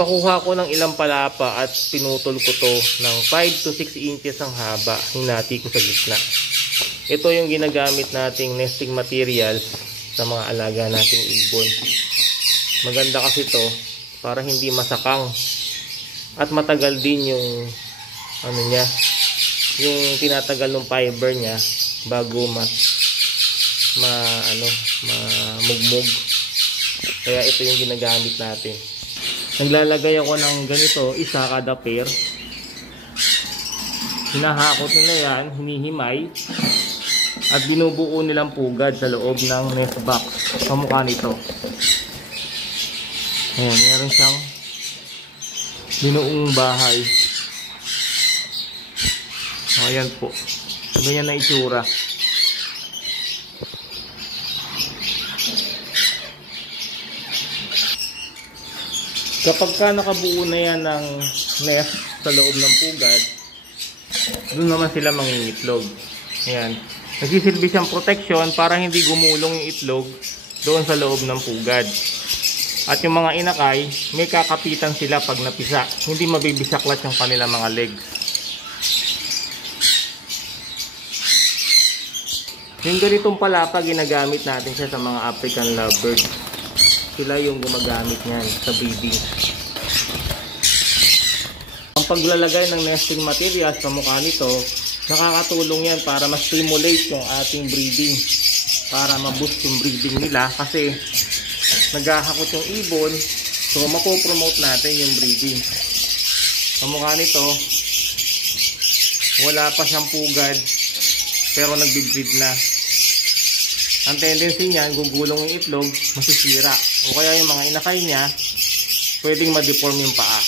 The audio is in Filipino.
Nagpakuha ko ng ilang palapa at pinutol ko to ng 5 to 6 inches ang haba. Hinati ko sa gitna. Ito yung ginagamit nating nesting materials sa mga alaga nating ibon. Maganda kasi to para hindi masakang at matagal din yung ano niya, yung tinatagal ng fiber niya bago mamugmog. Kaya ito yung ginagamit natin. Naglalagay ako ng ganito, isa kada pair. Hinahakot nila yan, hinihimay, at binubuo nilang pugad sa loob ng nest box. Kamukha nito. Ayan, meron siyang binuong bahay. Ayan po. Ganyan na itsura. Kapag ka nakabuo na yan ng nest sa loob ng pugad, doon naman sila mangingitlog. Ayan. Nagsisilbi siyang protection para hindi gumulong yung itlog doon sa loob ng pugad. At yung mga inakay, may kakapitan sila pag napisa. Hindi mabibisaklat yung kanilang mga legs. Yung ganitong palapa, ginagamit natin siya sa mga African lovebirds. Sila yung gumagamit niyan sa breeding. Ang paglalagay ng nesting materials sa mukha nito, nakakatulong yan para ma-stimulate yung ating breeding. Para ma-boost yung breeding nila kasi naghahakot yung ibon, so mapopromote natin yung breeding. Sa mukha nito, wala pa siyang pugad pero nagbe-breed na. Ang tendency niyan, gugulong yung itlog, masisira. O kaya yung mga inakay niya, pwedeng ma-deform yung paa.